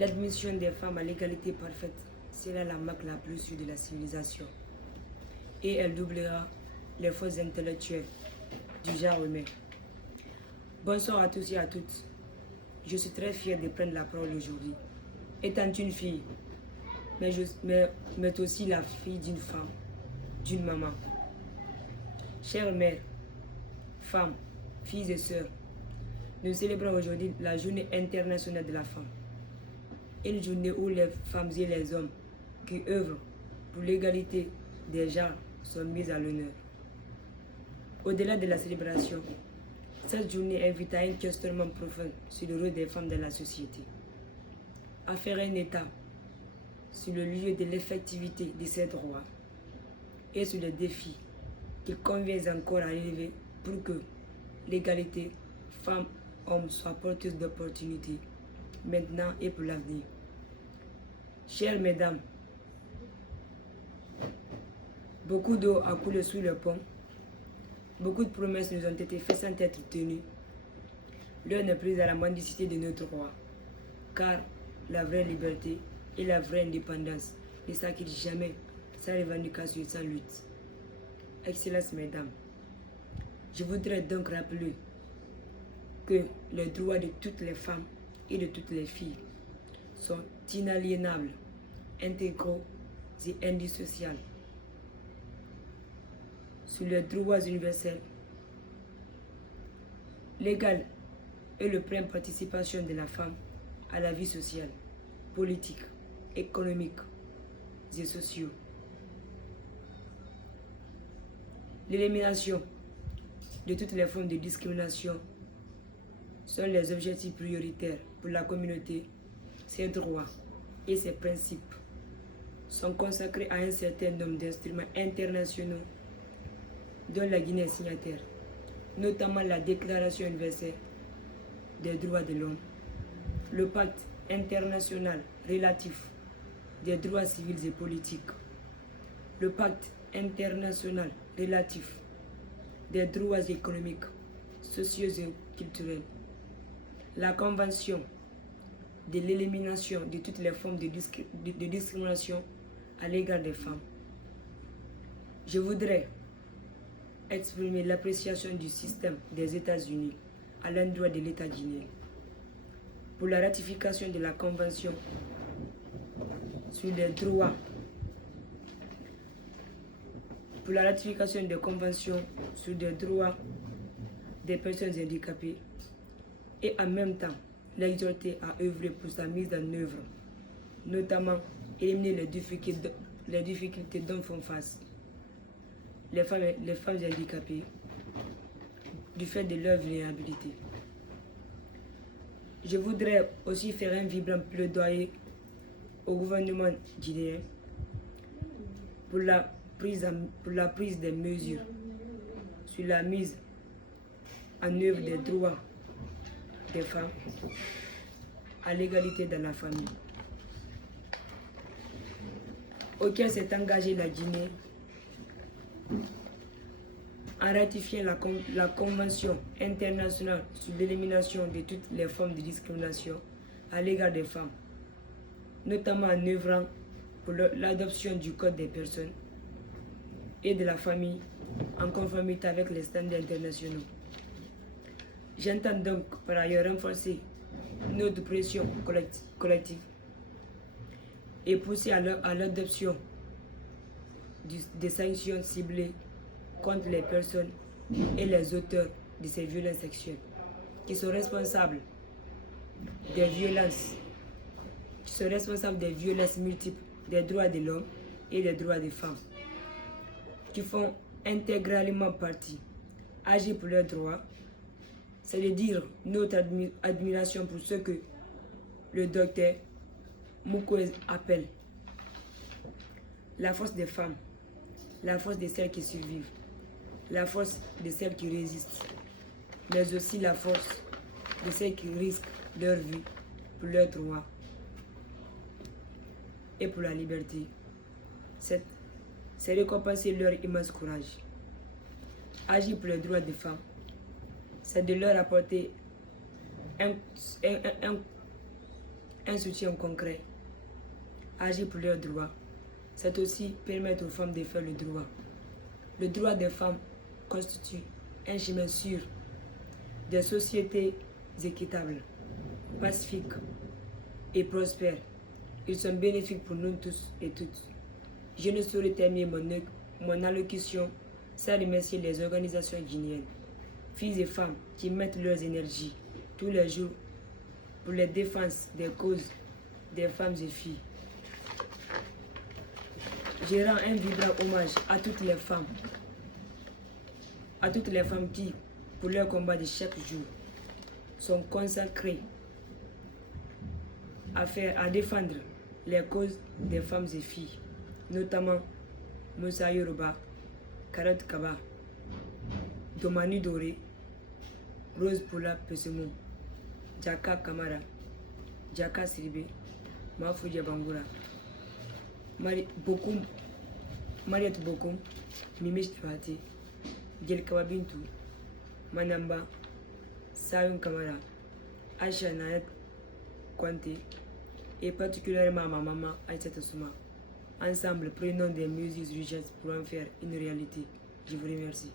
L'admission des femmes à l'égalité parfaite sera la marque la plus sûre de la civilisation. Et elle doublera les forces intellectuelles du genre humain. Bonsoir à tous et à toutes. Je suis très fière de prendre la parole aujourd'hui. Étant une fille, mais aussi la fille d'une femme, d'une maman. Chères mères, femmes, filles et sœurs, nous célébrons aujourd'hui la journée internationale de la femme. Une journée où les femmes et les hommes qui œuvrent pour l'égalité des genres sont mis à l'honneur. Au-delà de la célébration, cette journée invite à un questionnement profond sur le rôle des femmes dans la société, à faire un état sur le lieu de l'effectivité de ces droits et sur les défis qu'il convient encore à relever pour que l'égalité femmes-hommes soit porteuse d'opportunités maintenant et pour l'avenir. Chères mesdames, beaucoup d'eau a coulé sous le pont, beaucoup de promesses nous ont été faites sans être tenues. L'heure n'est plus à la mendicité de notre roi, car la vraie liberté et la vraie indépendance ne s'acquièrent jamais sans revendication et sans lutte. Excellences mesdames, je voudrais donc rappeler que les droits de toutes les femmes et de toutes les filles sont inaliénables, intégraux et indissociables. Sur les droits universels, l'égale et le pleine participation de la femme à la vie sociale, politique, économique et sociaux. L'élimination de toutes les formes de discrimination sont les objectifs prioritaires pour la communauté. Ces droits et ces principes sont consacrés à un certain nombre d'instruments internationaux dont la Guinée est signataire, notamment la Déclaration universelle des droits de l'homme, le Pacte international relatif des droits civils et politiques, le Pacte international relatif des droits économiques, sociaux et culturels, la Convention de l'élimination de toutes les formes de discrimination à l'égard des femmes. Je voudrais exprimer l'appréciation du système des États-Unis à l'endroit de l'État guinéen pour la ratification de la Convention sur les droits, pour la ratification des conventions sur les droits des personnes handicapées et en même temps l'exhorter à œuvrer pour sa mise en œuvre, notamment éliminer les difficultés dont font face les femmes handicapées du fait de leur vulnérabilité. Je voudrais aussi faire un vibrant plaidoyer au gouvernement guinéen pour la prise des mesures sur la mise en œuvre des droits des femmes à l'égalité dans la famille, auquel s'est engagée la Guinée en ratifiant la Convention internationale sur l'élimination de toutes les formes de discrimination à l'égard des femmes, notamment en œuvrant pour l'adoption du Code des personnes et de la famille en conformité avec les standards internationaux. J'entends donc par ailleurs renforcer notre pression collective et pousser à l'adoption des sanctions ciblées contre les personnes et les auteurs de ces violences sexuelles qui sont responsables des violences multiples des droits de l'homme et des droits des femmes, qui font intégralement partie. Agir pour leurs droits, c'est de dire notre admiration pour ce que le docteur Mukwege appelle la force des femmes, la force de celles qui survivent, la force de celles qui résistent, mais aussi la force de celles qui risquent leur vie pour leurs droits et pour la liberté. C'est récompenser leur immense courage. Agir pour les droits des femmes, c'est de leur apporter un soutien concret. Agir pour leurs droits, c'est aussi permettre aux femmes de faire le droit. Le droit des femmes constitue un chemin sûr des sociétés équitables, pacifiques et prospères. Ils sont bénéfiques pour nous tous et toutes. Je ne saurais terminer mon allocution sans remercier les organisations guinéennes, filles et femmes qui mettent leurs énergies tous les jours pour la défense des causes des femmes et filles. Je rends un vibrant hommage à toutes les femmes qui, pour leur combat de chaque jour, sont consacrées à défendre les causes des femmes et filles, notamment Moussa Yoruba, Karat Kaba, Domani Doré, Rose Poula Pesemo, Jaka Kamara, Jaka Siribe, Mafouja Bangoura, Mariette Bokoum, Mimish Tibati, Djelkawa Bintou, Manamba, Sayoun Kamara, Aisha Nayat Kwante et particulièrement ma maman Aïssata Souma. Ensemble, prenons des mesures urgentes pour en faire une réalité. Je vous remercie.